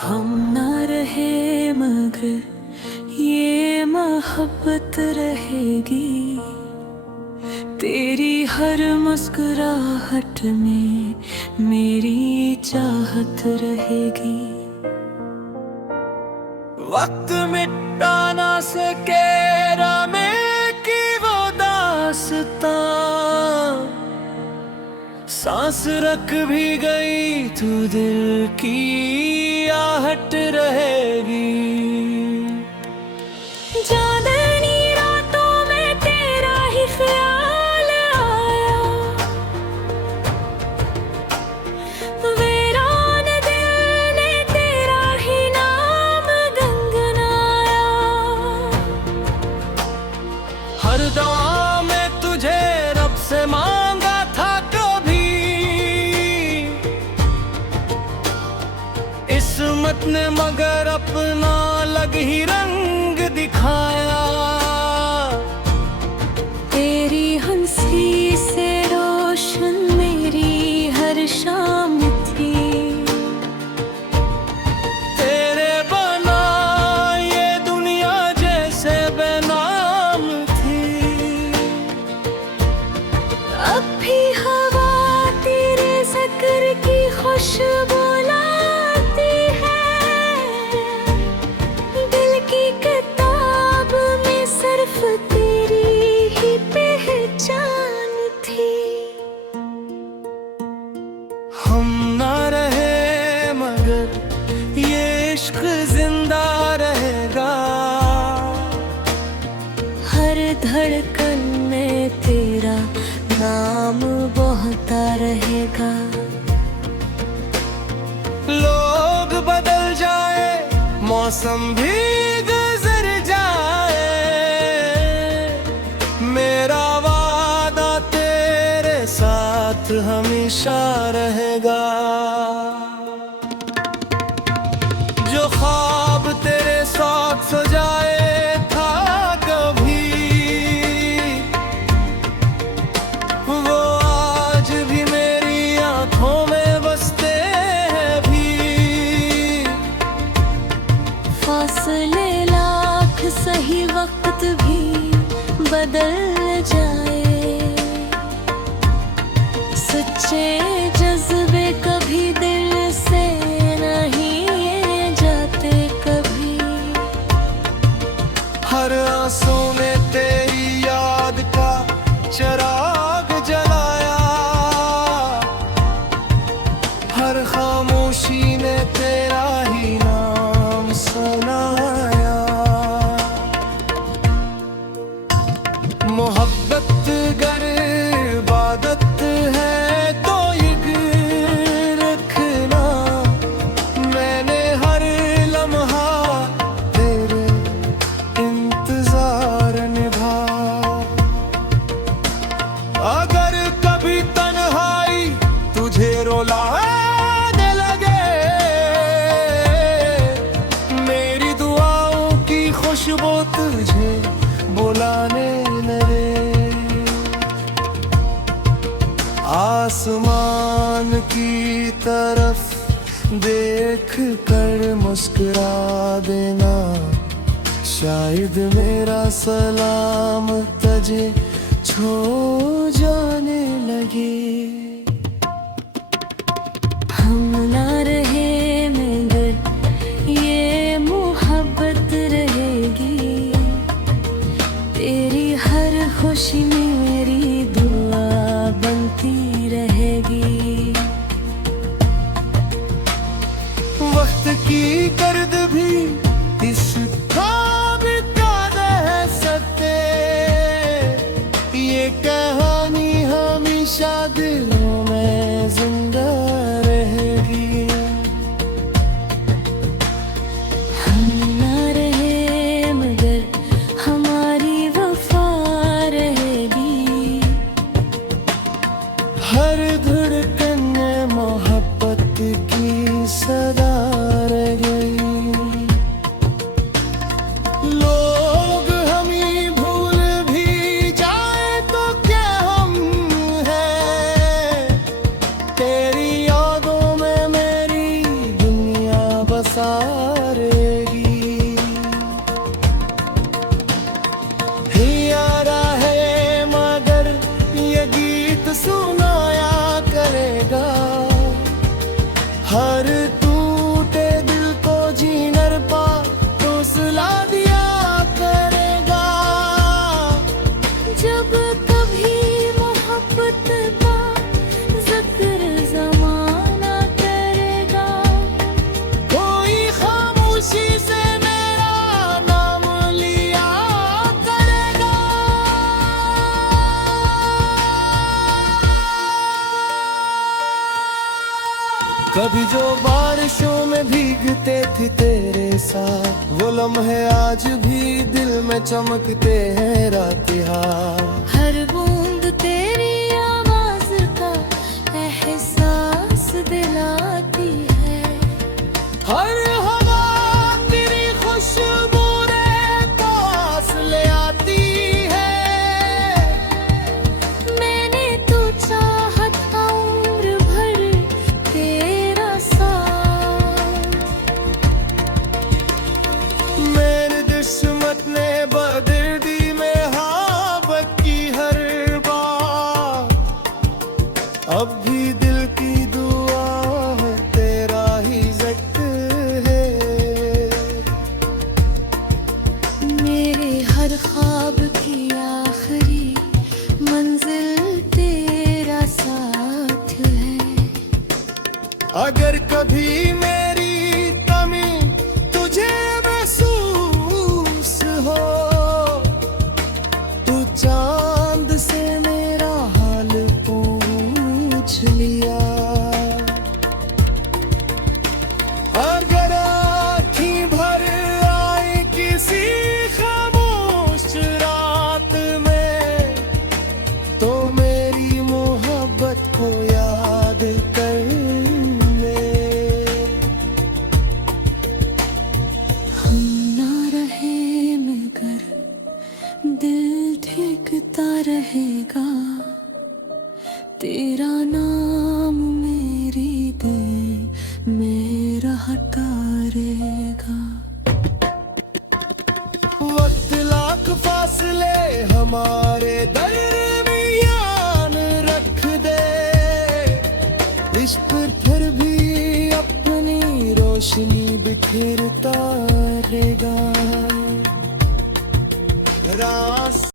हम ना रहे मगर ये मोहब्बत रहेगी। तेरी हर मुस्कुराहट में मेरी चाहत रहेगी। वक्त मिटा ना सके रामे की वो दास्तां, सांस रख भी गई तू दिल की आहट रहेगी। चांदनी रातों में तेरा ही ख्याल आया, वीरान दिल ने तेरा ही नाम गुनगुनाया। हर दुआ में तुझे रब से मांगा था कभी, किस्मत ने मगर अपना अलग ही रंग दिखाया। तेरी हंसी से रोशन मेरी हर शाम थी, तेरे बना ये दुनिया जैसे बेनाम थी। अब भी हवा तेरे ज़िक्र की खुशबू रहेगा। हर धड़कन में तेरा नाम बहता रहेगा। लोग बदल जाए, मौसम भी गुजर जाए, मेरा वादा तेरे साथ हमेशा रहेगा। जो ख्वाब तेरे साथ सजाए था कभी, वो आज भी मेरी आंखों में बसते हैं भी। फासले लाख सही वक्त भी बदल जाए, सच्चे जज्बे कभी दिल से हर आंसू ने तेरी याद का चिराग जलाया। हर खामोशी ने तेरा ही नाम सुनाया। मोहब्बत गर इबादत है तो ये रखना, मैंने हर लम्हा तेरे इंतजार निभा। अगर कभी तन्हाई तुझे रुलाने लगे, मेरी दुआओं की खुशबू तुझे बुलाने लगे। आसमान की तरफ देख कर मुस्कुरा देना, शायद मेरा सलाम तुझे छू जाने लगे। हम ना रहे मगर ये मोहब्बत रहेगी। तेरी हर खुशी में मेरी दुआ बनती रहेगी। वक्त की गर्द भी इस कहानी हमेशा दिलों में जिंदा रहेगी। हम ना रहे मगर हमारी वफा रहेगी। हर धड़कन में मोहब्बत की सदा रहेगी। लोग हमें भूल भी जाए तो क्या कभी जो बारिशों में भीगते थे तेरे साथ, वो लम्हे आज भी दिल में चमकते हैं रातिहार। हर बूंद तेरी आवाज का एहसास दिलाती है, हर हवा तेरी खुशबू रे पास ले आती है। मैंने तो चाहत का उम्र भर तेरा साथ। मेरे दुश्मन ने बदल दी मोहब्बत की हर बात, अब भी दिल की दुआ है तेरा ही ज़िक्र है। मेरे हर ख्वाब की आखिरी मंजिल तेरा साथ है। अगर कभी मेरी कमी तुझे महसूस हो, तू चांद से मेरा हाल पूछ लिया। अगर आँखी भर आए किसी खामोश रात में, तो मेरी मोहब्बत को याद कर ले। हम ना रहे मगर दिल ठेकता रहेगा, तेरा नाम मेरी दिल में रहता रहेगा। वक्त लाख फासले हमारे दरमियान रख दे, इश्क फिर भी अपनी रोशनी बिखेरता रहेगा।